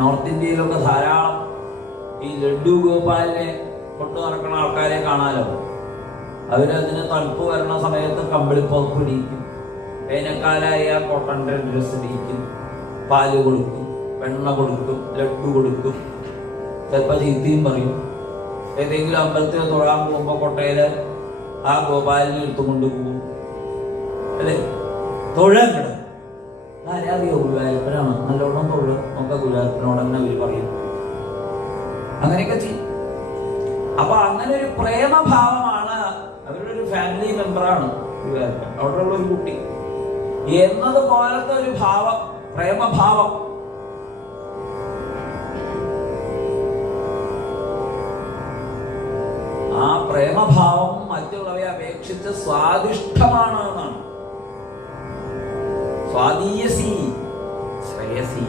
North ഇന്ത്യയിലൊക്കെ ധാരാളം ഈ ലഡു ഗോപാലിനെ കൊണ്ടു നടക്കുന്ന ആൾക്കാരെ കാണാലോ? അവരതിന് തണുപ്പ് വരണ സമയത്ത് കമ്പിളിപ്പുറപ്പ് ഇടിക്കും വേനൽക്കാലായ കോട്ടൺ ഡ്രസ് ഇടിക്കും. പാൽ കൊടുക്കും വെണ്ണ കൊടുക്കും ലഡു കൊടുക്കും. ചിലപ്പോൾ ചീത്തയും പറയും. ഏതെങ്കിലും അമ്പലത്തിൽ തൊഴാൻ പോകുമ്പോൾ കൊട്ടയിൽ ആ ഗോപാലിനെ എടുത്തുകൊണ്ട് പോകും. അല്ലേ? തൊഴാൻ കിട അങ്ങനെയൊക്കെ ചെയ്യും. അപ്പൊ അങ്ങനെ ഒരു പ്രേമഭാവമാണ് അവരുടെ ഒരു ഫാമിലി മെമ്പറാണ് ഗുരുവായൂരപ്പൻ. അവിടെയുള്ള ഒരു കുട്ടി. എന്നത് പോലത്തെ ഒരു ഭാവം പ്രേമഭാവം. ആ പ്രേമഭാവം മറ്റുള്ളവയെ അപേക്ഷിച്ച് സ്വാ aprovado e assim, você vai é assim